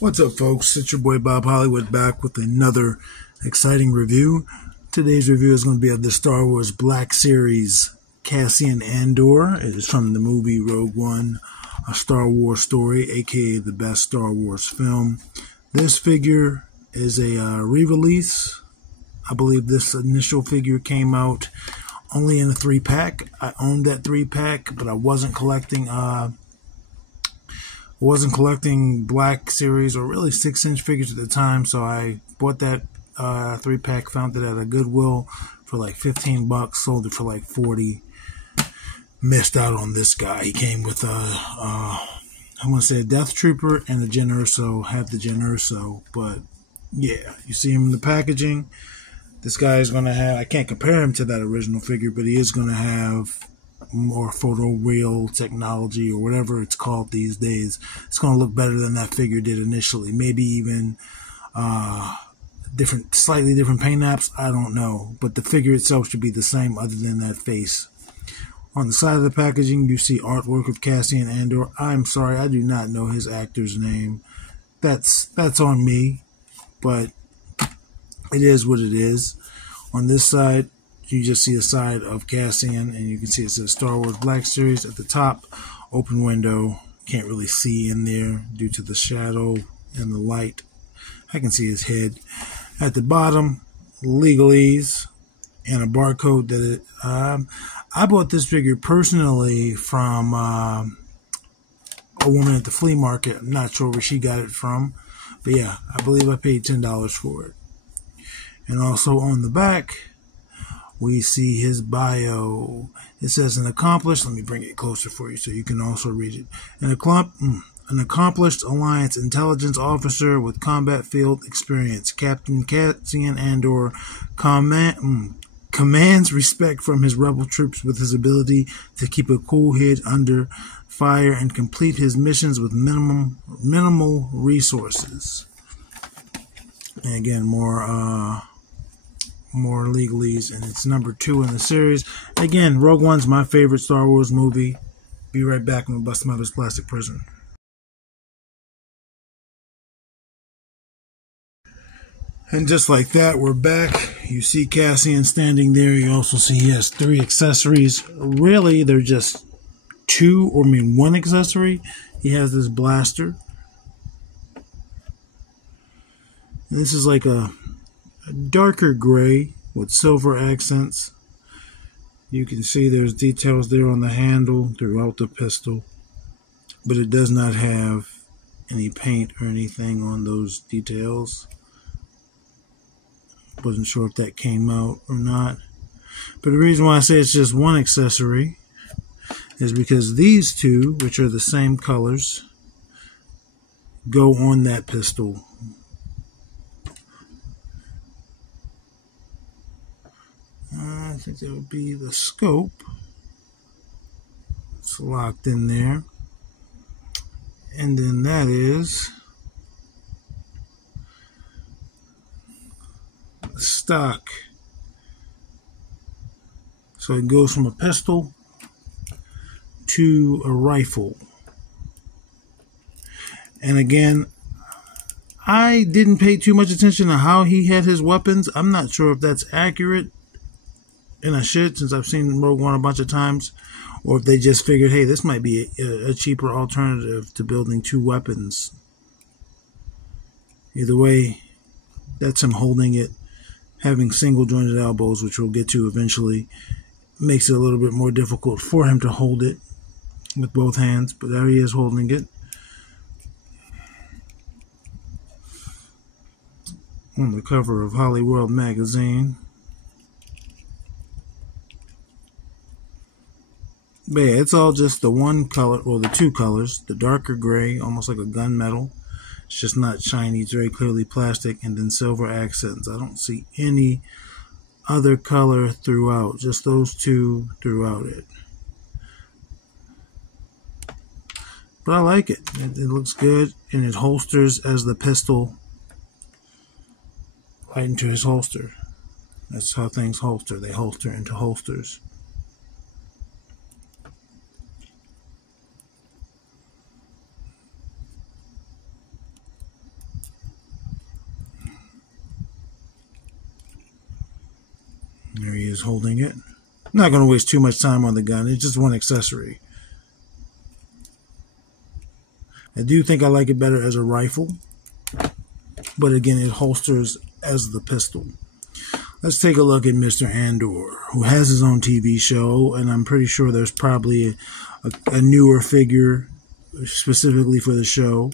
What's up, folks? It's your boy Bob Hollywood back with another exciting review. Today's review is going to be of the Star Wars Black Series Cassian Andor. It is from the movie Rogue One, a Star Wars story, aka the best Star Wars film. This figure is a re-release. I believe this initial figure came out only in a 3-pack. I owned that 3-pack, but I wasn't collecting Black Series or really 6-inch figures at the time, so I bought that 3-pack, found it at a Goodwill for like $15, sold it for like $40. Missed out on this guy. He came with I want to say a Death Trooper and a Gen Erso. Have the Gen Erso, but yeah, you see him in the packaging. This guy is going to have, I can't compare him to that original figure, but he is going to have more photoreal technology or whatever it's called these days. It's going to look better than that figure did initially. Maybe even slightly different paint apps. I don't know. But the figure itself should be the same other than that face. On the side of the packaging, you see artwork of Cassian Andor. I'm sorry, I do not know his actor's name. That's on me. But it is what it is. On this side, you just see a side of Cassian, and you can see it says Star Wars Black Series at the top. Open window. Can't really see in there due to the shadow and the light. I can see his head. At the bottom, legalese and a barcode that it. I bought this figure personally from a woman at the flea market. I'm not sure where she got it from, but yeah, I believe I paid $10 for it. And also on the back, we see his bio. It says an accomplished, let me bring it closer for you so you can also read it. An accomplished Alliance intelligence officer with combat field experience. Captain Cassian Andor commands respect from his rebel troops with his ability to keep a cool head under fire and complete his missions with minimal resources. And again, more legalese, and it's number 2 in the series. Again, Rogue One's my favorite Star Wars movie. Be right back when we bust him out of his plastic prison. And just like that, we're back. You see Cassian standing there. You also see he has 3 accessories. Really, they're just 1 accessory. He has this blaster. And this is like a darker gray with silver accents. You can see there's details there on the handle throughout the pistol, but it does not have any paint or anything on those details. Wasn't sure if that came out or not, but the reason why I say it's just 1 accessory is because these 2, which are the same colors, go on that pistol. I think that would be the scope. It's locked in there. And then that is the stock. So it goes from a pistol to a rifle. And again, I didn't pay too much attention to how he had his weapons. I'm not sure if that's accurate. And I should, since I've seen Rogue One a bunch of times, or if they just figured, hey, this might be a cheaper alternative to building 2 weapons. Either way, that's him holding it. Having single jointed elbows, which we'll get to eventually, makes it a little bit more difficult for him to hold it with both hands, but there he is holding it. On the cover of Hollyworld magazine. But yeah, it's all just the 1 color, or the 2 colors, the darker gray, almost like a gunmetal. It's just not shiny, it's very clearly plastic, and then silver accents. I don't see any other color throughout, just those 2 throughout it. But I like it. It looks good, and it holsters as the pistol right into his holster. That's how things holster. They holster into holsters. is holding it. I'm not going to waste too much time on the gun. It's just one accessory. I do think I like it better as a rifle, but again, it holsters as the pistol. Let's take a look at Mr. Andor, who has his own TV show, and I'm pretty sure there's probably a newer figure specifically for the show.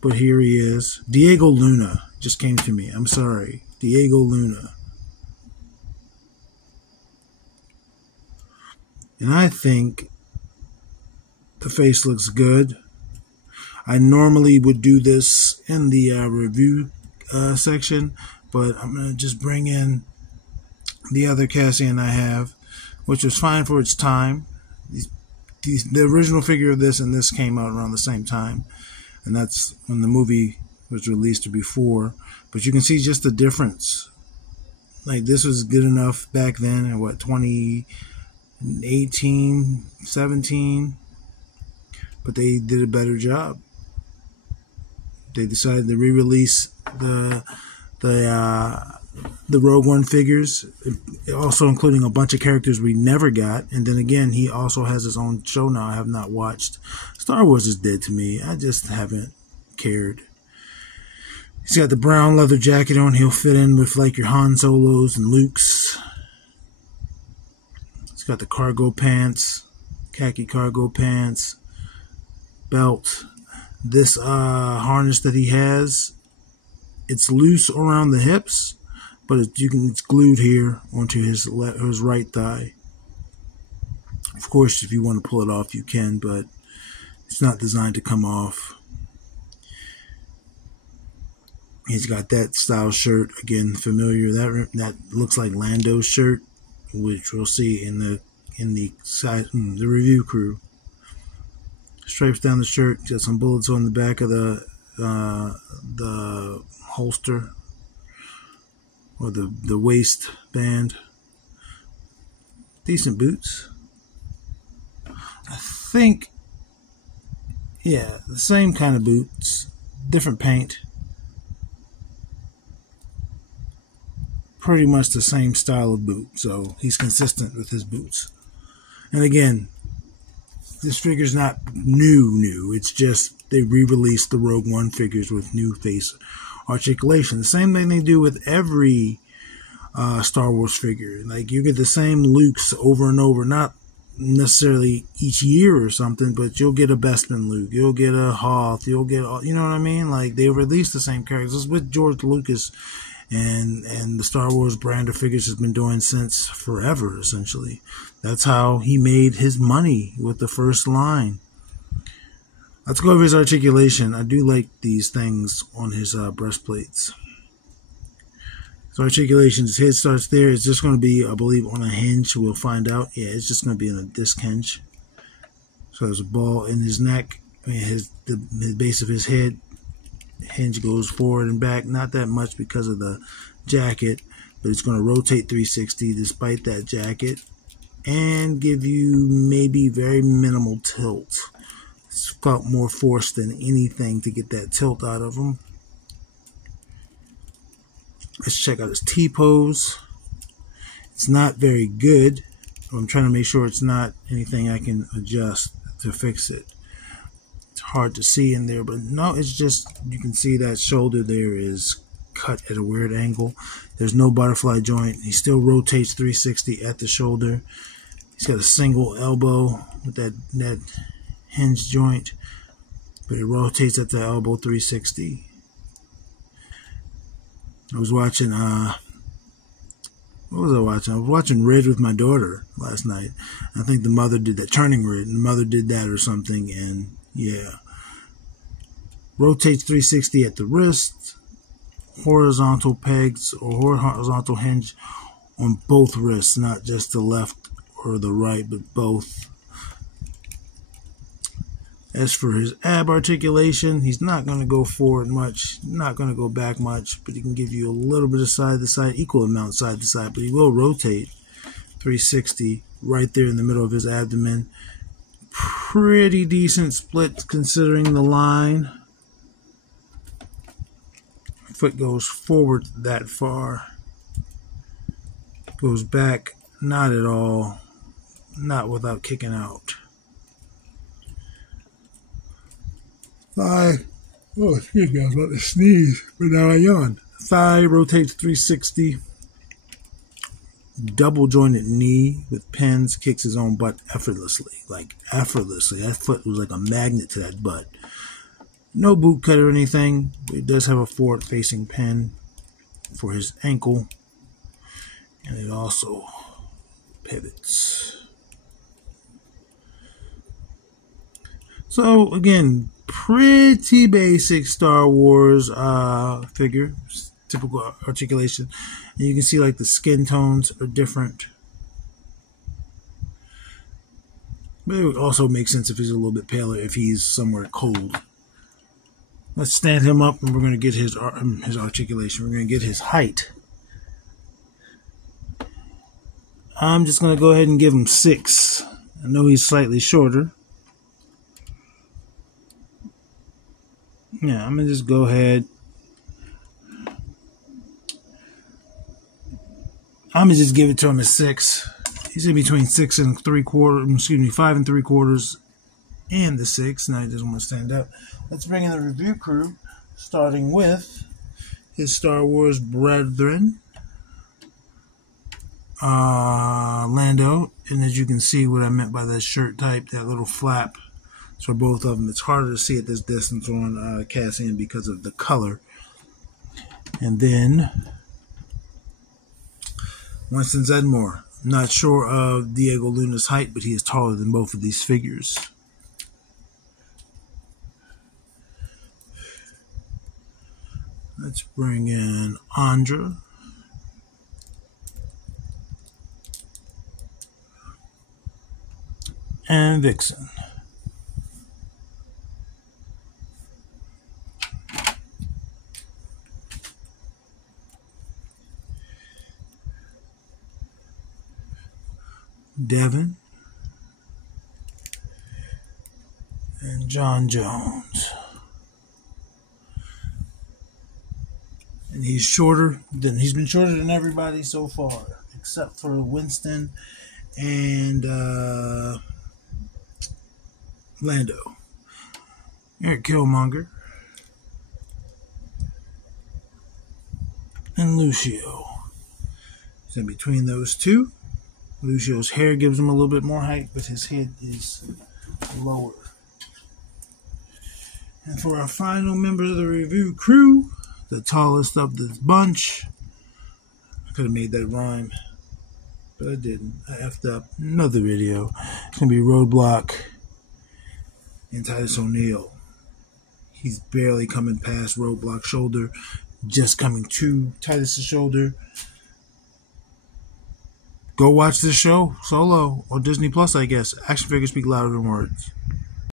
But here he is. Diego Luna just came to me. I'm sorry. Diego Luna. And I think the face looks good. I normally would do this in the review section, but I'm going to just bring in the other Cassian I have, which was fine for its time. The original figure of this and this came out around the same time, and that's when the movie was released or before. But you can see just the difference. Like, this was good enough back then in what, 2018, 17, but they did a better job. They decided to re-release the Rogue One figures, also including a bunch of characters we never got. And then again, he also has his own show now I have not watched. Star Wars is dead to me. I just haven't cared. He's got the brown leather jacket on. He'll fit in with like your Han Solos and Lukes. He's got the cargo pants, khaki cargo pants, belt. This harness that he has, it's loose around the hips, but it's glued here onto his right thigh. Of course, if you want to pull it off, you can, but it's not designed to come off. He's got that style shirt, again, familiar. That looks like Lando's shirt, which we'll see in the review crew. Stripes down the shirt. Got some bullets on the back of the holster or the waistband. Decent boots. I think, yeah, the same kind of boots, different paint. Pretty much the same style of boot, so he's consistent with his boots. And again, this figure's not new. It's just they re-released the Rogue One figures with new face articulation. The same thing they do with every Star Wars figure. Like, you get the same Lukes over and over, not necessarily each year or something, but you'll get a Bespin Luke, you'll get a Hoth, you'll get, you know what I mean? Like, they release the same characters with George Lucas. And the Star Wars brand of figures has been doing since forever, essentially. That's how he made his money with the first line. Let's go over his articulation. I do like these things on his breastplates. His articulation, his head starts there. It's just going to be, I believe, on a hinge. We'll find out. Yeah, it's just going to be on a disc hinge. So there's a ball in his neck. I mean, the base of his head. Hinge goes forward and back, not that much because of the jacket, but it's going to rotate 360 despite that jacket and give you maybe very minimal tilt. It's felt more force than anything to get that tilt out of him. Let's check out his T-pose. It's not very good. I'm trying to make sure it's not anything I can adjust to fix it. Hard to see in there, but no, it's just, you can see that shoulder there is cut at a weird angle. There's no butterfly joint. He still rotates 360 at the shoulder. He's got a single elbow with that hinge joint, but it rotates at the elbow 360. I was watching what was I watching? I was watching Red with my daughter last night. I think the mother did that, Turning Red, and the mother did that or something, and yeah. Rotates 360 at the wrist, horizontal pegs or horizontal hinge on both wrists, not just the left or the right, but both. As for his ab articulation, he's not going to go forward much, not going to go back much, but he can give you a little bit of side to side, equal amount side to side, but he will rotate 360 right there in the middle of his abdomen. Pretty decent split considering the line. Foot goes forward that far. Goes back, not at all. Not without kicking out. Thigh. Oh, excuse me, I was about to sneeze, but now I yawn. Thigh rotates 360. Double jointed knee with pins, kicks his own butt effortlessly. Like effortlessly. That foot was like a magnet to that butt. No boot cut or anything, but he does have a forward facing pin for his ankle. And it also pivots. So again, pretty basic Star Wars figure, typical articulation, and you can see like the skin tones are different. But it would also make sense if he's a little bit paler if he's somewhere cold. Let's stand him up, and we're going to get his articulation. We're going to get his height. I'm just going to go ahead and give him 6. I know he's slightly shorter. Yeah, I'm going to just go ahead. I'm going to just give it to him at 6. He's in between 6 and 3/4, excuse me, 5 and 3/4 and the 6. Now he doesn't want to stand up. Let's bring in the review crew, starting with his Star Wars brethren, Lando. And as you can see what I meant by that shirt type, that little flap. For both of them, it's harder to see at this distance on Cassian because of the color. And then Winston Zedmore. I'm not sure of Diego Luna's height, but he is taller than both of these figures. Let's bring in Andor. And Vixen. Devin and John Jones. And he's been shorter than everybody so far, except for Winston and Lando. Eric Killmonger and Lucio. He's in between those two. Lucio's hair gives him a little bit more height, but his head is lower. And for our final members of the review crew, the tallest of this bunch. I could have made that rhyme, but I didn't. I effed up. Another video. It's going to be Roadblock and Titus O'Neil. He's barely coming past Roadblock's shoulder, just coming to Titus's shoulder. Go watch this show solo or Disney Plus, I guess. Action figures speak louder than words.